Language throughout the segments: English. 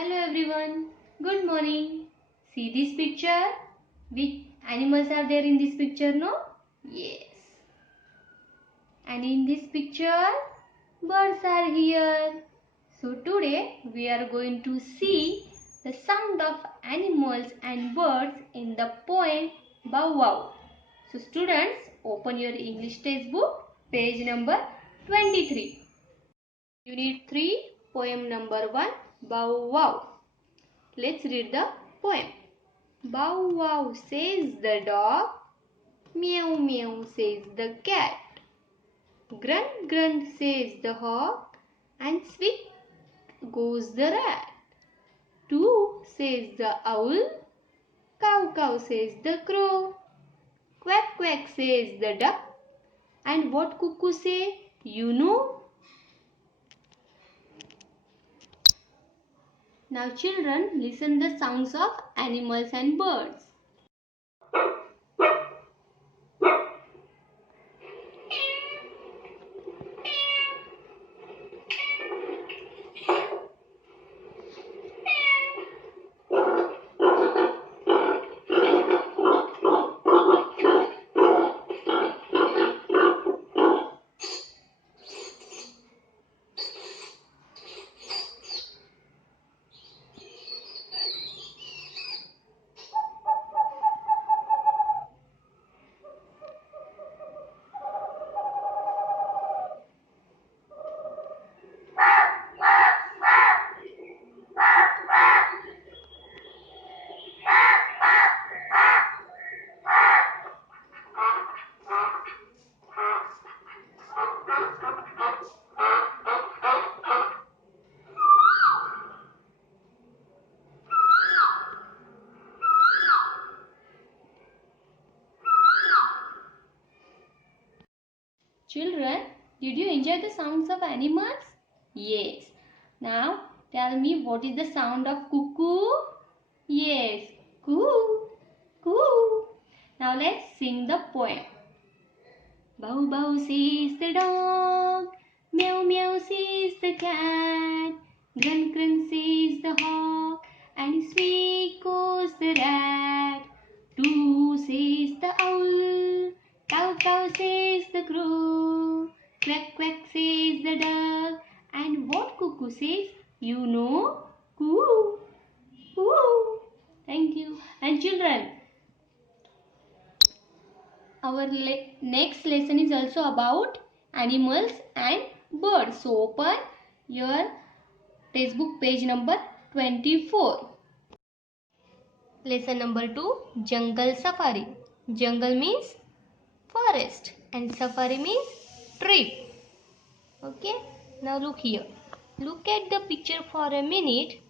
Hello everyone. Good morning. See this picture? Which animals are there in this picture, no? Yes. And in this picture, birds are here. So today we are going to see the sound of animals and birds in the poem Bow Wow. So students, open your English textbook, page number 23. Unit 3, poem number 1, Bow Wow. Let's read the poem. Bow wow says the dog, meow meow says the cat, grunt grunt says the hawk, and sweet goes the rat. Too says the owl, cow cow says the crow, quack quack says the duck, and what cuckoo say, you know? Now children, listen the sounds of animals and birds. Children, did you enjoy the sounds of animals? Yes. Now tell me, what is the sound of cuckoo? Yes, coo, coo. Now let's sing the poem. Bow bow says the dog, meow meow says the cat, grunt grunt says the hawk, and squeak goes the rat. Too says the owl, cow cow says the crow, quack quack says the duck, and what cuckoo says, you know? Coo, coo. Thank you. And children, our next lesson is also about animals and birds. So open your textbook, page number 24. Lesson number 2, Jungle Safari. Jungle means forest and safari means trip. Okay, now look here. Look at the picture for a minute.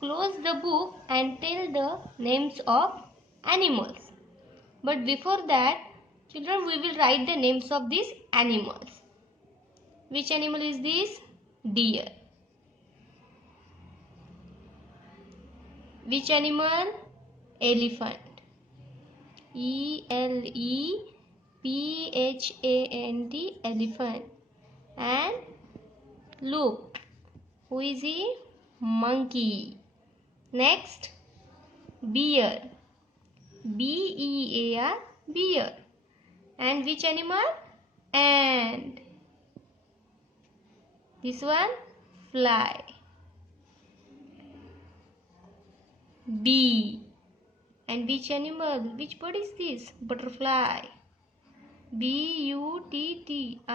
Close the book and tell the names of animals. But before that, children, we will write the names of these animals. Which animal is this? Deer. Which animal? Elephant. ELEPHANT, elephant. And look, who is he? Monkey. Next, bear. BEAR, bear. And which animal? Ant. This one, fly. Bee. And which animal? Which bird is this? Butterfly. BUTTR,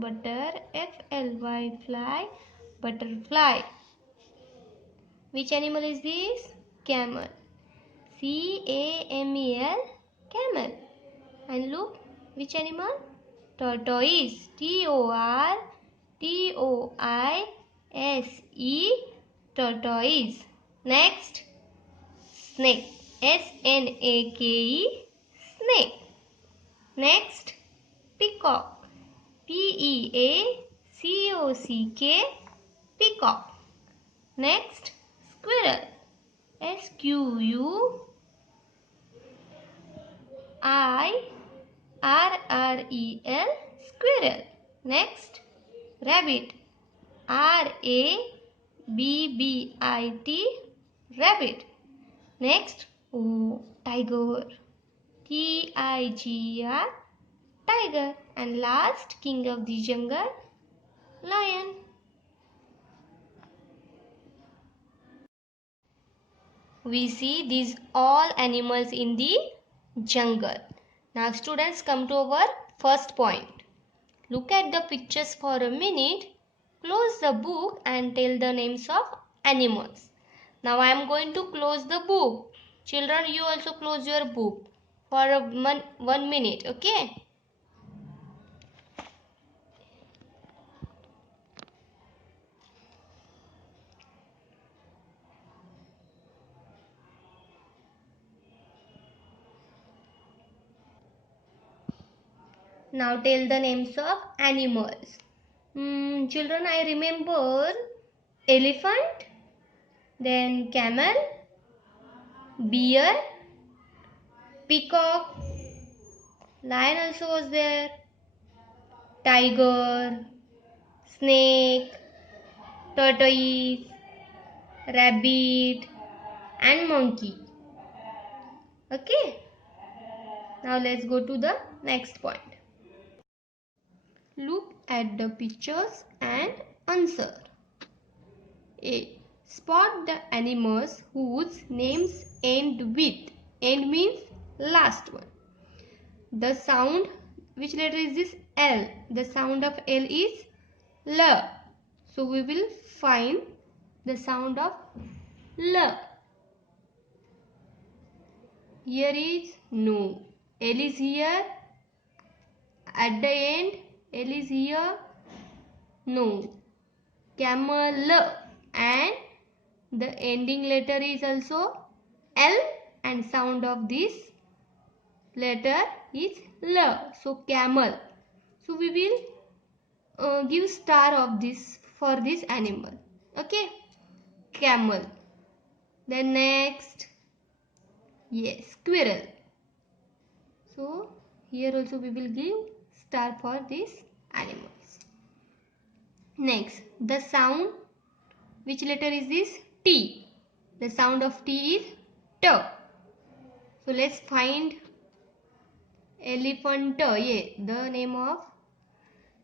butter. FLY, fly. Butterfly. Which animal is this? Camel. CAMEL, camel. And look, which animal? Tortoise. TORTOISE, tortoise. Next, snake. SNAKE, snake. Next, peacock. PEACOCK, peacock. Next, squirrel. SQUIRREL. Squirrel. Next, rabbit. RABBIT, B-B-I-T, rabbit. Next, O, tiger. T-I-G-R, tiger. And last, king of the jungle, lion. We see these all animals in the jungle. Now students, come to our first point. Look at the pictures for a minute. Close the book and tell the names of animals. Now I am going to close the book. Children, you also close your book for 1 minute. Okay. Now tell the names of animals. Children, I remember elephant, then camel, bear, peacock, lion also was there, tiger, snake, tortoise, rabbit and monkey. Okay. Now let's go to the next point. Look at the pictures and answer. A. Spot the animals whose names end with. End means last one. The sound, which letter is this? L. The sound of L is L. So we will find the sound of L. Here is no. L is here. At the end, L is here. No. Camel. And the ending letter is also L and sound of this letter is L. So camel. So we will give star of this for this animal. Okay. Camel. Then next. Yes. Squirrel. So here also we will give star for these animals. Next. The sound. Which letter is this? T. The sound of T is T. So let's find elephant. Yeah, the name of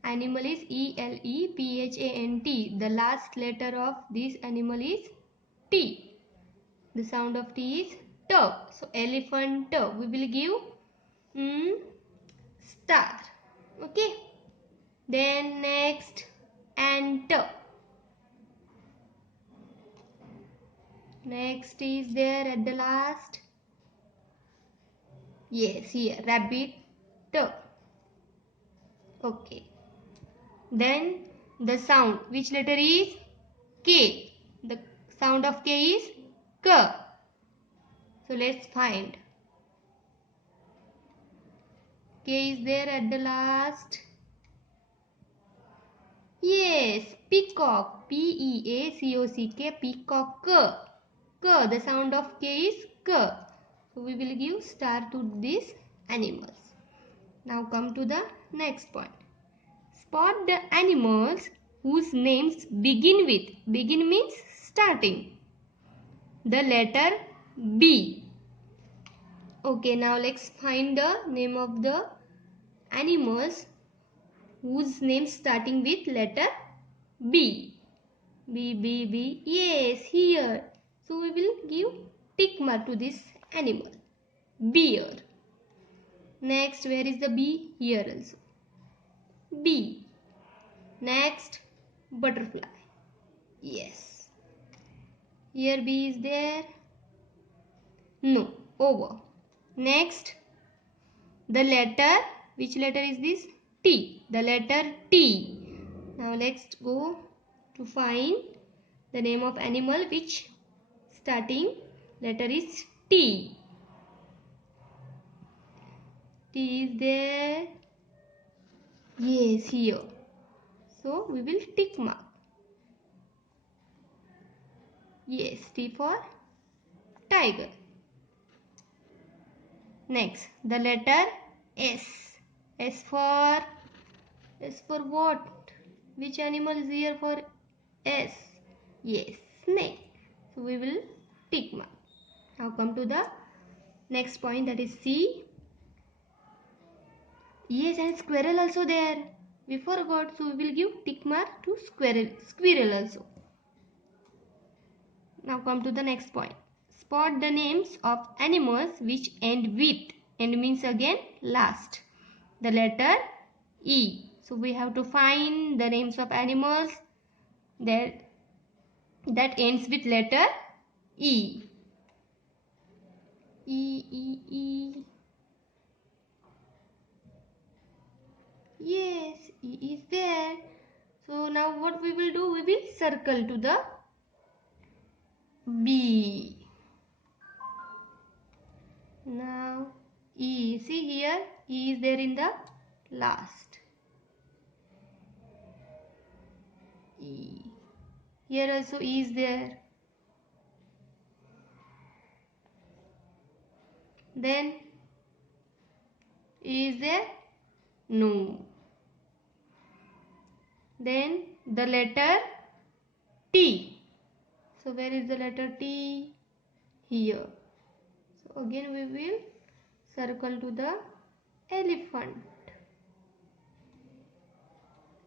animal is ELEPHANT. The last letter of this animal is T. The sound of T is T. So elephant. We will give star. Okay. Then next, ant. Next is there at the last. Yes, here rabbit. Okay. Then the sound, which letter is K? The sound of K is K. So let's find. K is there at the last. Yes, peacock. P-E-A-C-O-C-K, peacock. K. The sound of K is K. So we will give star to these animals. Now come to the next point. Spot the animals whose names begin with. Begin means starting. The letter B. Okay, now let's find the name of the animals whose names starting with letter B. B, B, B. Yes, here. So we will give tick mark to this animal. Bear. Next, where is the B? Here also. B. Next, butterfly. Yes. Here B is there. No, over. Next, the letter. Which letter is this? T. The letter T. Now let's go to find the name of animal which starting letter is T. T is there. Yes, here. So we will tick mark. Yes, T for tiger. Next, the letter S. S for what? Which animal is here for S? Yes, snake. So we will tick mark. Now come to the next point, that is C. Yes, and squirrel also there. We forgot, so we will give tick mark to squirrel also. Now come to the next point. Spot the names of animals which end with, end means again last, the letter E. So we have to find the names of animals that ends with letter E. E. Yes, E is there. So now what we will do? We will circle to the B. Now E. See here, E is there in the last. E. Here also E is there. Then E is there? No. Then the letter T. So where is the letter T? Here. So again we will circle to the elephant.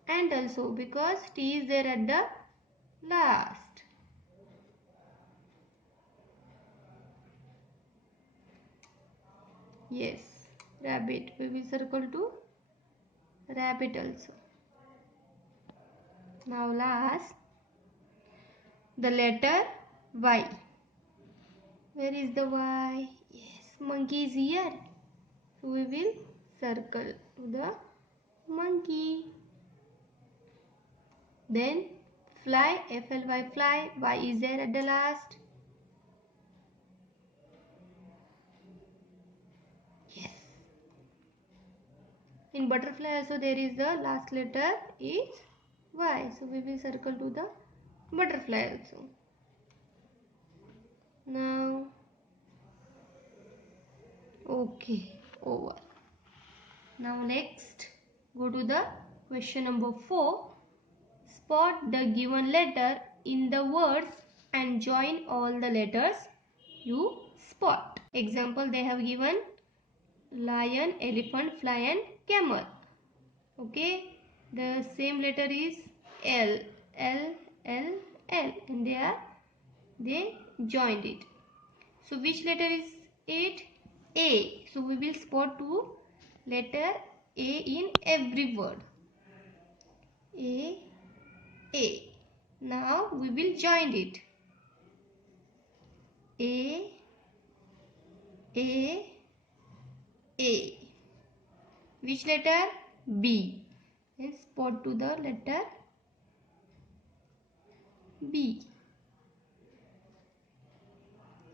And also because T is there at the last. Yes, rabbit. We will circle to rabbit also. Now last, the letter Y. Where is the Y? Yes, monkey is here. So we will circle to the monkey. Then fly, F-L-Y, fly. Y is there at the last. Yes. In butterfly also there is the last letter is Y. So we will circle to the butterfly also. Now, okay, over. Now next, go to the question number 4. Spot the given letter in the words and join all the letters you spot. Example, they have given lion, elephant, fly and camel. Okay, the same letter is L, L, L, L, and they joined it. So which letter is it? A. So we will spot two letter A in every word. A. Now we will join it. A. Which letter? B. Then spot to the letter B.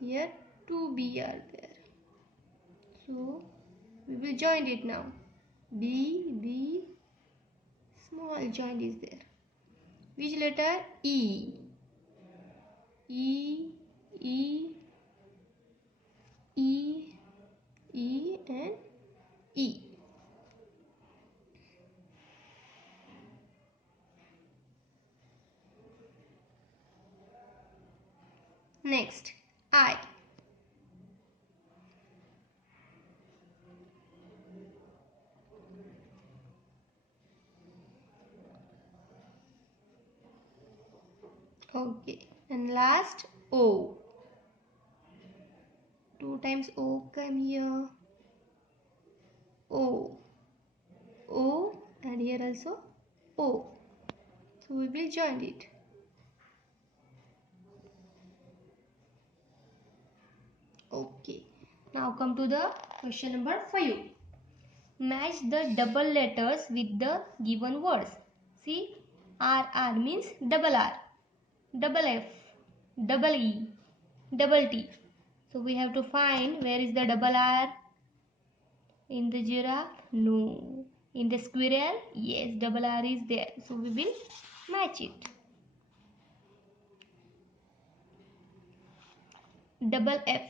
Here two B are there. So we will join it now. B, small joint is there. Which letter? E. E, and E. Next, I. Okay, and last O. Two times O come here. O, and here also O. So we will join it. Okay, now come to the question number 5. Match the double letters with the given words. See, R means double R, double F, double E, double T. So we have to find where is the double R. In the giraffe? No. In the squirrel? Yes, double R is there. So we will match it. Double F.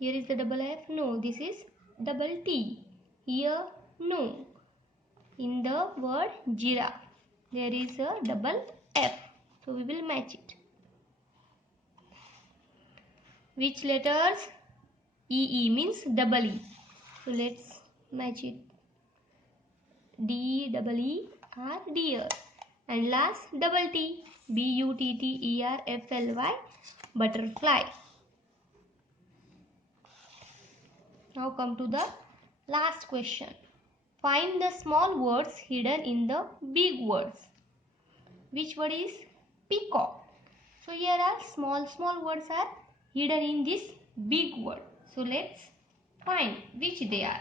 Here is the double F. No, this is double T. Here, no. In the word giraffe, there is a double F. So we will match it. Which letters? E means double E. So let's match it. D double E R deer. And last double T, BUTTERFLY, butterfly. Now come to the last question. Find the small words hidden in the big words. Which word is peacock? So here are small words are hidden in this big word. So let's find which they are.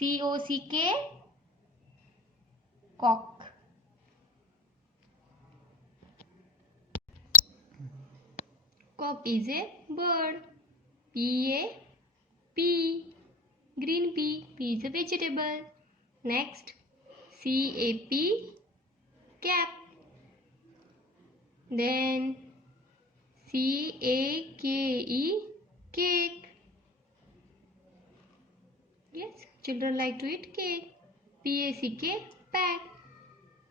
COCK, cock. Cock is a bird. Pea, green pea. Pea is a vegetable. Next, CAP, cap. Then CAKE, cake. Yes, children like to eat cake. PACK, pack.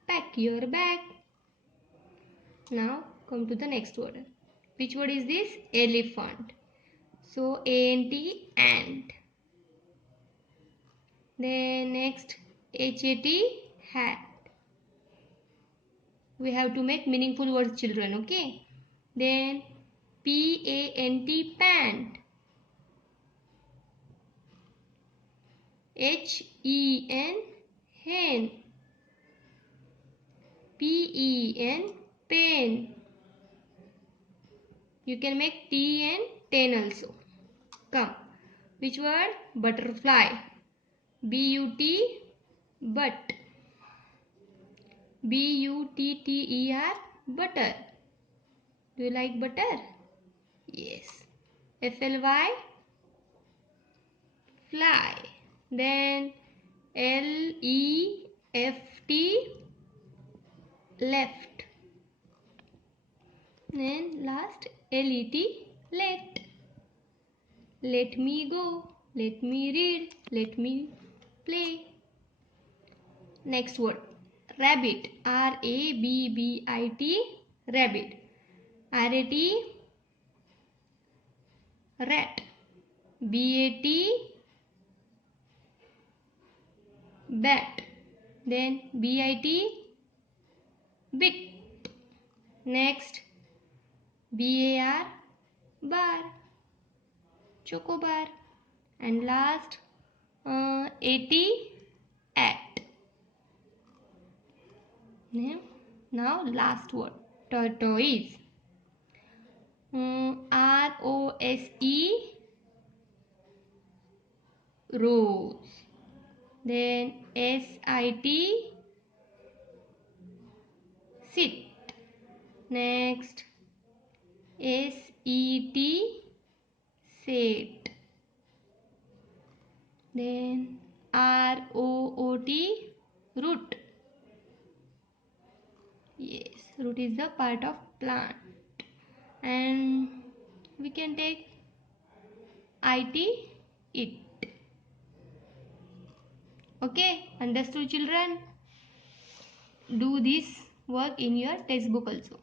Pack your bag. Now come to the next word. Which word is this? Elephant. So ANT, ant. Then next HAT, hat. We have to make meaningful words, children. Okay. Then PANT, pant. HEN, hen. PEN, pen. You can make TN, ten also. Come. Which word? Butterfly. BUT, but. BUTTER, butter. Do you like butter? Yes. FLY, fly. Then LEFT, left. Then last LET, let. Let me go. Let me read. Let me play. Next word. Rabbit. RABBIT, rabbit. RAT, rat. BAT, bat. Then BIT, bit. Next, BAR, bar. Chocobar. And last, AT, at. Now last word. Tortoise. ROSE, rose. Then SIT, sit. Next SET, set. Then ROOT, root. Yes, root is the part of plant. And we can take IT, it. Okay, understood, children? Do this work in your textbook also.